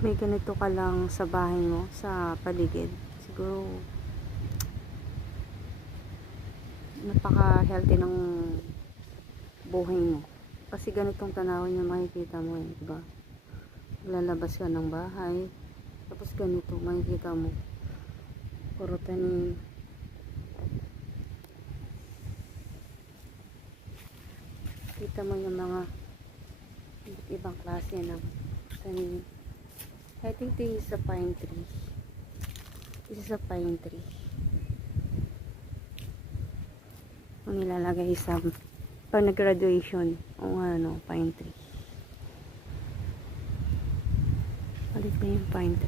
pag may ganito ka lang sa bahay mo, sa paligid, siguro napaka-healthy ng buhay mo. Kasi ganitong tanawin yung makikita mo eh, diba? Lalabas ka ng bahay, tapos ganito, makikita mo. Puro tanim. Kita mo yung mga ibang klase ng tanim. I think this is a pine tree. This is a pine tree. Kung nilalagay sa pag nag-graduation o ano, pine tree. Balik na yung pine tree.